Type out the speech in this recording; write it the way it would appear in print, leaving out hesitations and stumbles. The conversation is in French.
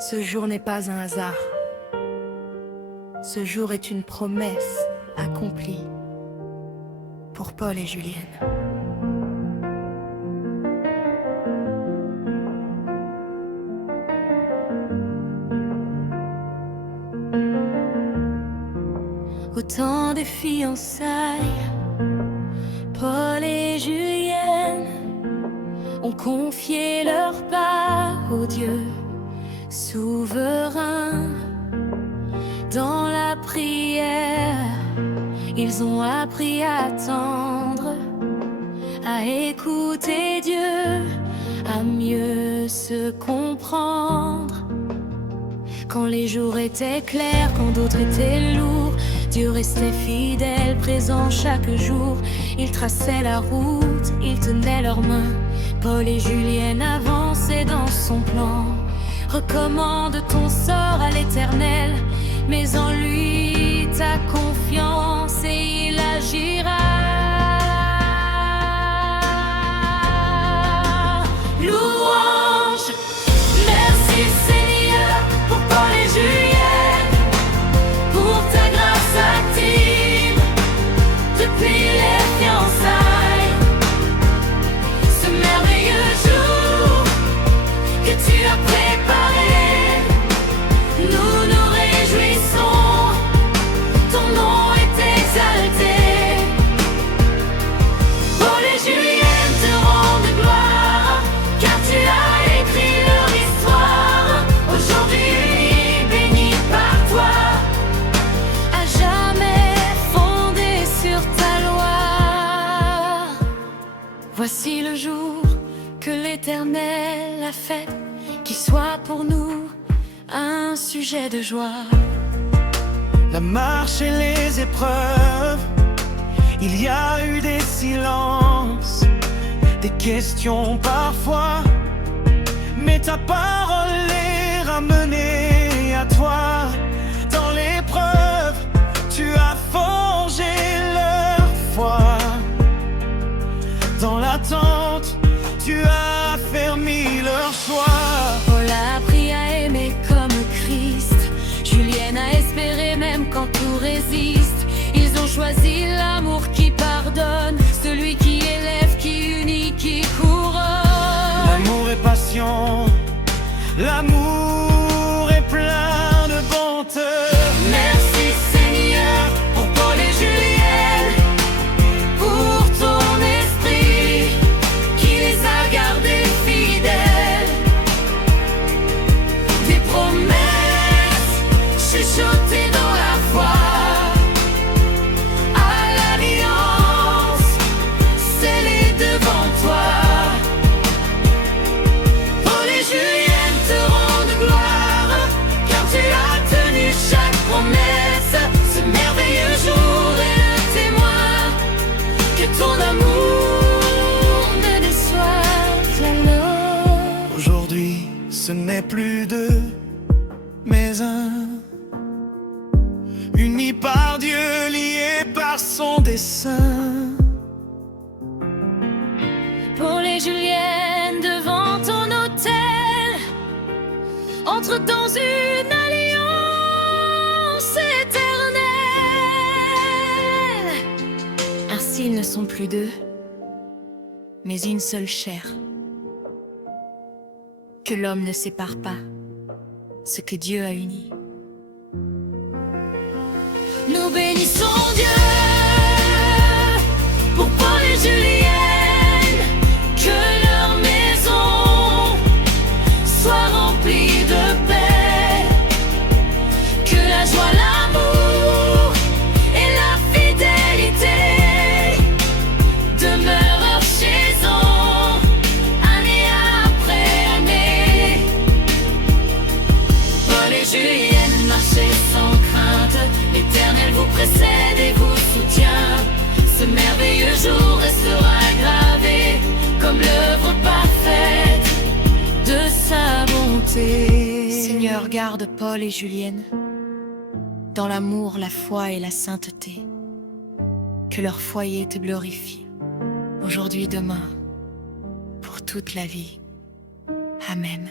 Ce jour n'est pas un hasard. Ce jour est une promesse accomplie pour Paul et Julienne. Au temps des fiançailles, Paul et Julienne ont confié leur part au Dieu souverain. Dans la prière, ils ont appris à attendre, à écouter Dieu, à mieux se comprendre. Quand les jours étaient clairs, quand d'autres étaient lourds, Dieu restait fidèle, présent chaque jour. Il traçait la route, il tenait leurs mains. Paul et Julienne avançaient dans son plan. Recommande ton sort à l'Éternel, mais en lui ta confiance et il agira. Louange, merci Seigneur pour Paul et Julienne, pour ta grâce active depuis les fiançailles. Ce merveilleux jour que tu as préparé, nous nous réjouissons, ton nom est exalté. Paul et Julienne te rendent gloire, car tu as écrit leur histoire. Aujourd'hui unis, bénis par toi, à jamais fondés sur ta loi. Voici le jour que l'Éternel a fait, qu'il soit pour nous un sujet de joie. La marche et les épreuves, il y a eu des silences, des questions parfois, mais ta parole les ramenait à toi. Dans l'épreuve, tu as forgé leur foi. Dans l'attente, tu as affermi leur choix. Paul a appris à aimer comme Christ, Julienne a espéré même quand tout résiste. Ils ont choisi l'amour qui pardonne, celui qui élève, qui unit, qui couronne. L'amour est patient, l'amour est plein de bonté. Merci Seigneur pour Paul et Julienne, pour ton esprit qui les a gardés fidèles. Des promesses chuchotées dans la foi, à l'alliance scellée devant toi. Paul et Julienne te rendent gloire, car tu as tenu chaque promesse. Ce merveilleux jour est le témoin que ton amour ne déçoit alors. Aujourd'hui, ce n'est plus deux, mais un. Unis par Dieu, liés par son dessein. Paul et Julienne devant ton autel entrent dans une alliance éternelle. Ainsi ils ne sont plus deux, mais une seule chair. Que l'homme ne sépare pas ce que Dieu a uni. Nous bénissons Dieu pour Paul et Julienne, que leur maison soit remplie de paix, que la joie, l'amour et la fidélité demeurent chez eux, année après année. Paul et Julienne marchaient sans crainte, l'Éternel vous précède et vous soutient. Ce merveilleux jour restera gravé comme l'œuvre parfaite de sa bonté. Seigneur, garde Paul et Julienne dans l'amour, la foi et la sainteté. Que leur foyer te glorifie, aujourd'hui, demain, pour toute la vie. Amen.